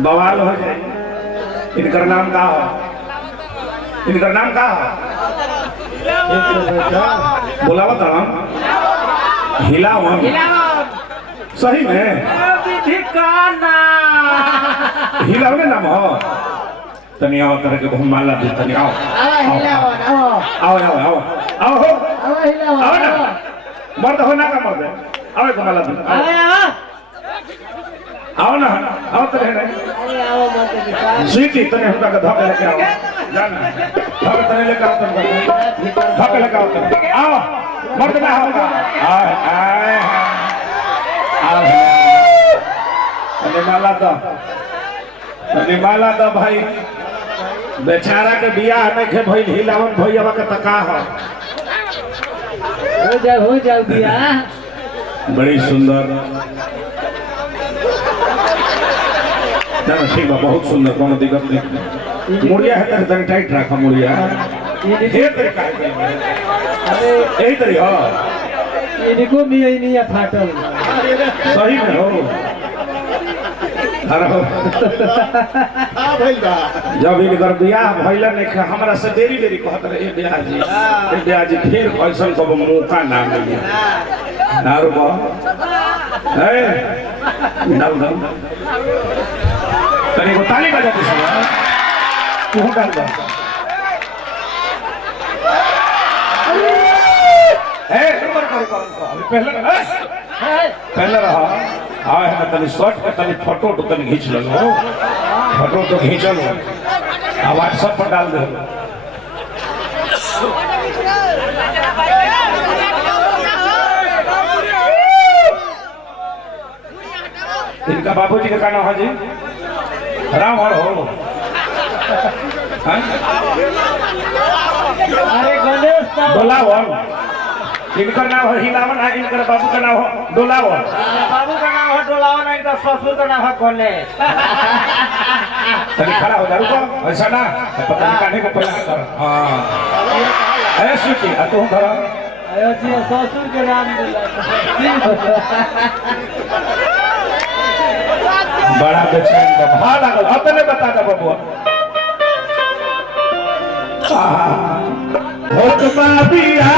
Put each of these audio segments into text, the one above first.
बवाल हो जाए। इनका नाम का हो, इनका नाम का हो, बोला बता हिलावन। सही में हिलावन नाम हो। तनी आओ तरह के बहुत माला दे, तनी आओ आओ आओ आओ आओ आओ ना, मर्द हो ना का मर्द आओ एक माला दे, आओ ना आओ तरह नहीं स्वीटी तने हमका का धक लेके आओ, जाना धक तने लेके आओ, तने धक लेके आओ, आओ मर्द ना होगा आए आए आओ तने माला दो भाई। बेचारा के बियाह नहीं के भाई हिलावन भैया के तका हो जाओ बियाह। बड़ी सुंदर ना, ठीक है बहुत सुंदर, कोनो दिक्कत नहीं। मुड़िया है तनी टाइट रखा मुड़िया ये तरीका है, यही तरीका इनको भी यही नहीं है फाटल। सही में हो। अरे जब इनकर बियाह भइला नहीं हमरा से देरी देरी कहत रहे ए ब्याह जी फिर ऐसा कब मौका ना मिले ना रुको ए डाल दो तनी को ताली बजा दे तू डाल दो ए पहले रहा हाँ है तनी शॉर्ट का तनी फोटो तो तनी खींच लो, फोटो तो खींच लो व्हाट्सएप पर डाल दे। इनका बाबूजी का नाम है जी राम और हो। अरे गणेश डोलावन, इनका नाम है हिलावन है, इनका बाबू का नाम है डोलावन। बाबू का नाम है डोलावन, इनका ससुर का नाम है गणेश। तनी खड़ा हो जा, रुको ऐसा ना पता नहीं काहे को पहले कर। हां ए स्वीटी आ तू खड़ा आयो जी ससुर के नाम बड़ा बेचैन भा लागल अपने बता दे बबुआ। होत बाबिया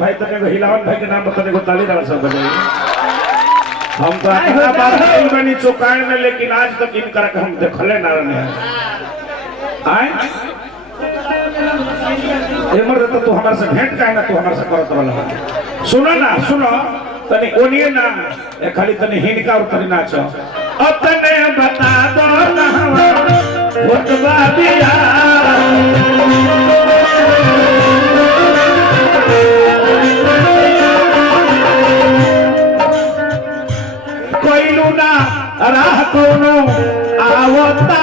भाई तने को हिलावन भाई के नाम बताने को ताली डाल सब बजाई। हम तो इतना बात नहीं बनी चौकान में, लेकिन आज तक इन करक हम देखले ना रहे आए। ये मर्द तो तू हमारे से भेंट काहे ना तू हमारे से करत वाला सुनो ना, सुनो तनी ओनिए ना ए खाली तनी हिनका और तनी नाचो अपने बता दो ना होतबा बिया ना राह कोनो आवता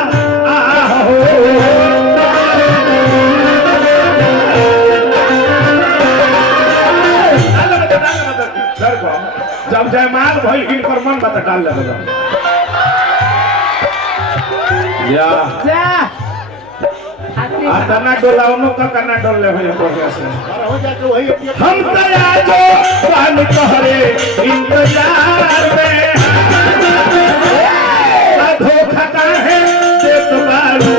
आहो जब जयमाल भइल इनकर मन बता डाल लगा या आतना डोलावनो का करना डोल ले भैया बढ़िया से हम तया जो पान कहरे इंतजार में धोखा काहे दे तुम्हारू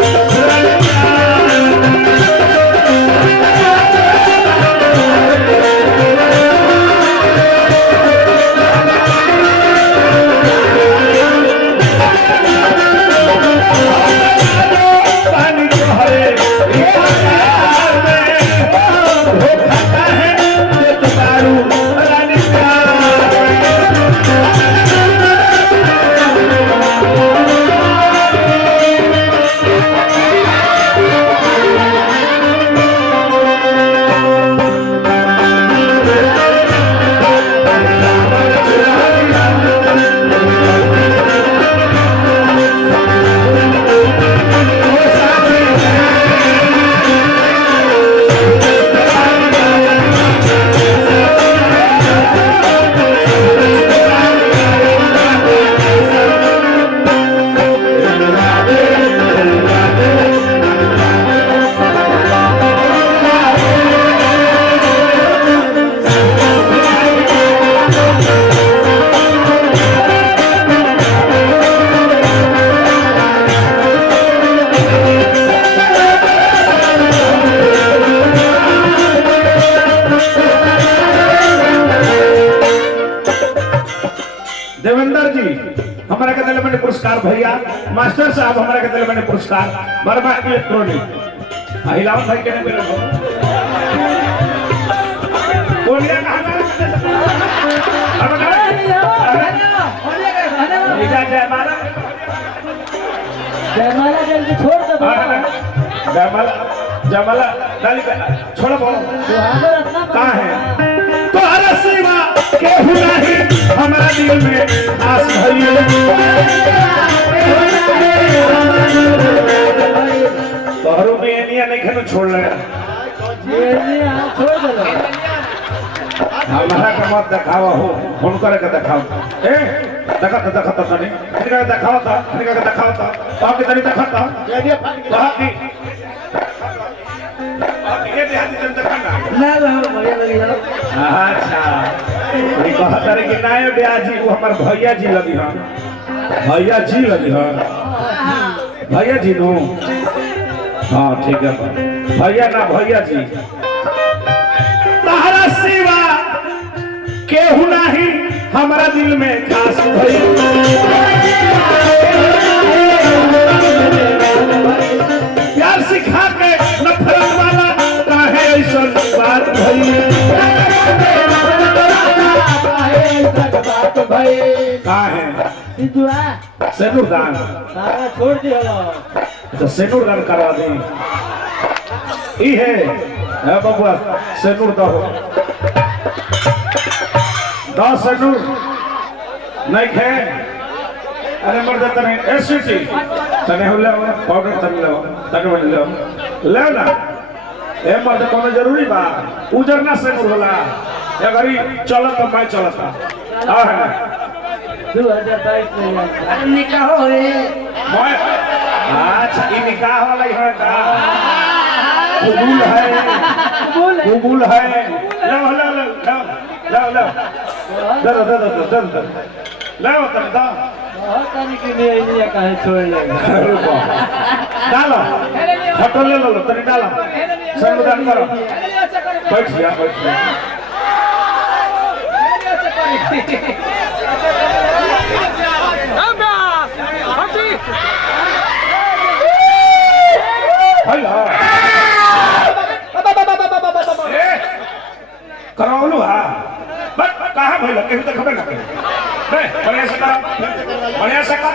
के दिल में पुरस्कार भैया मास्टर साहब हमारा के दिल में पुरस्कार वर्मा इलेक्ट्रॉनिक हिलावत भाई के मिले बोलिए जयमाला जयमाला जल्दी छोड़ दो जयमाला जयमाला डाली छोड़ो बोलो कहाँ है तो हर सेवा के नहीं हमारा दिल में आस भरी तोहरों में एनिया नहीं खेलो छोड़ लगा छोड़ दो हमारा का मत दिखावा हो फोन करे के दिखाओ ए देखा तो नहीं तरीका का दिखाओ था तरीका का दिखाओ था तो आपके तरीका दिखाता कहा कि ये देहाती जन दिखाना ना भैया लगी जाओ अच्छा ये कहा तारे कि ना है ब्याजी वो हमार भैया जी लगी हां भैया जी लगी हां भैया जी नो हां ठीक है भैया ना भैया जी तारा सेवा केहू नहीं हमारा दिल में खास भई प्यार सिखा के नफरत वाला काहे ऐसा बात भई काहे सिद्धुआ सेनुर दान सारा छोड़ दिया तो सेनुर दान करवा दे ई है बबुआ सेनुर दो सेनुर नहीं खे अरे मर्द तने एसिटी तने हो ले पाउडर तने ले ले ना ए मर्द कोनो जरूरी बा उजरना सेनुर होला ए गरी चलत तो मैं चलता आ है 2022 में निकाह हो रे मैं अच्छा ई निकाह वाला है का कबूल है कबूल है लो तंदा तनी के लिए ये काहे छोड़ ले डालो फोटो ले लो तनी डालो संविधान करो बैठ जा हेलो करावलू हा बस कहां भइल केहू त खबर ना करे बे बढ़िया से कर बढ़िया से कर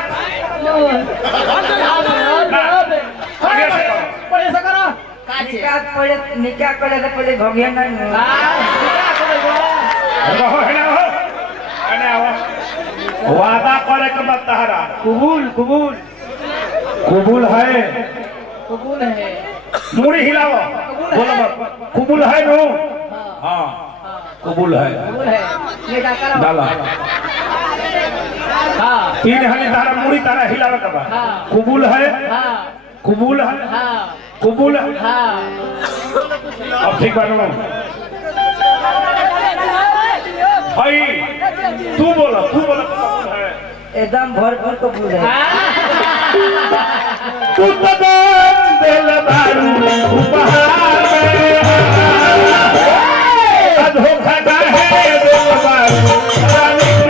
निकाह करे तो पहले भगिया ना रहो है ना हो अने आओ वादा करे के मत तहरा कबूल है मुड़ी हिलाओ बोलो मत कबूल है नो हां कबूल है डाला तीन हनी तारा मुड़ी तारा हिलावे का बा कबूल है अब ठीक बानो भाई तू बोला कबूल है एकदम भरपूर कबूल है तू तो दिल बारू उपहार में धोखा का है दिल बारू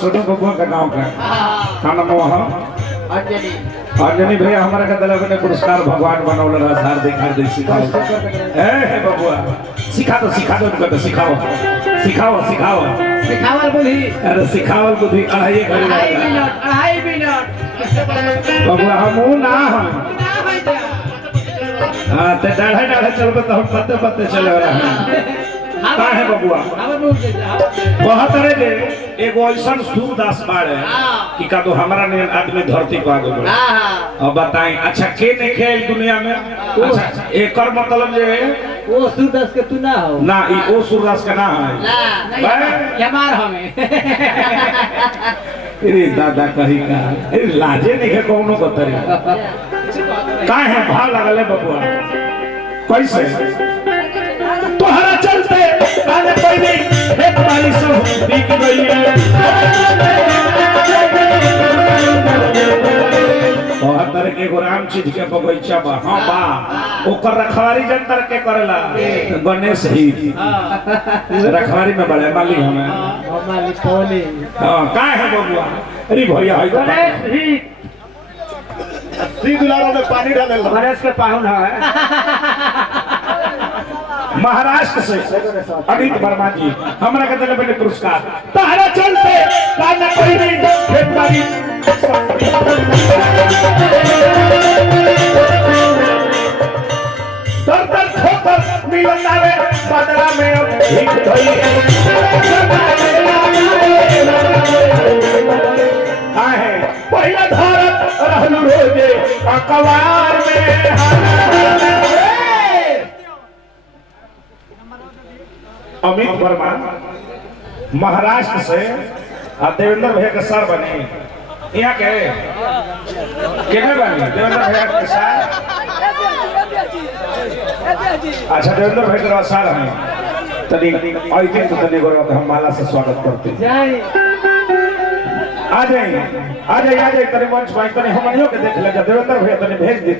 सोनू बबुआ का गाँव का नाम वहाँ अंजलि अंजनी भैया हमारा का दिला ने पुरस्कार भगवान बनौले रहा हार्दिक सिखाओ ए बबुआ सिखा दो उनको तो सिखाओ सिखावल बुद्धि अरे सिखावल बुद्धि अढ़ाई मिनट बबुआ हम ना हम हाँ तो डाढ़े चलबे तो हम पत्ते चले वाला है का है बबुआ बहुत तरह के एगो ऐसा सूरदास बाड़े कि का तो हमारा ने आदमी धरती को आगे बढ़े अब बताएं अच्छा के नहीं खेल दुनिया में अच्छा एकर मतलब जे वो सूरदास के तू ना हो ना ई ओ सूरदास का ना है हमार हमें अरे दादा कही का अरे लाजे नहीं है कोनो को तरी का है भाव लगले बबुआ कैसे तोहरा चलते काने कोई नहीं एक बारी सब बिक गई है बहुत तरह के गोराम चीज के बगीचा बा हां बा ओकर रखवारी जनतर के करेला गणेश ही रखवारी में बड़े माली हमें हमारी टोली हां का है बबुआ अरे भैया है गणेश ही सी दुलारों में पानी डाले गणेश के पाहुन है महाराष्ट्र से अमित वर्मा जी हमरा के दिले बने पुरस्कार तहरा चलते काना कोई नहीं खेतबाड़ी दर ठोकर मिलन आवे बदला में अब भीख धई है पहिला भारत रहलू रोजे अकवार में अमित वर्मा महाराष्ट्र से देवेंद्र भैया के सर बने यहाँ के बने देवेंद्र भैया के सर अच्छा देवेंद्र भैया के सर हैं तनी आइए तो तनी गोरवा हम माला से स्वागत करते हैं आ जाइए तनी मंच पर तनी हमनियों के देख ले देवेंद्र भैया तनी भेज दी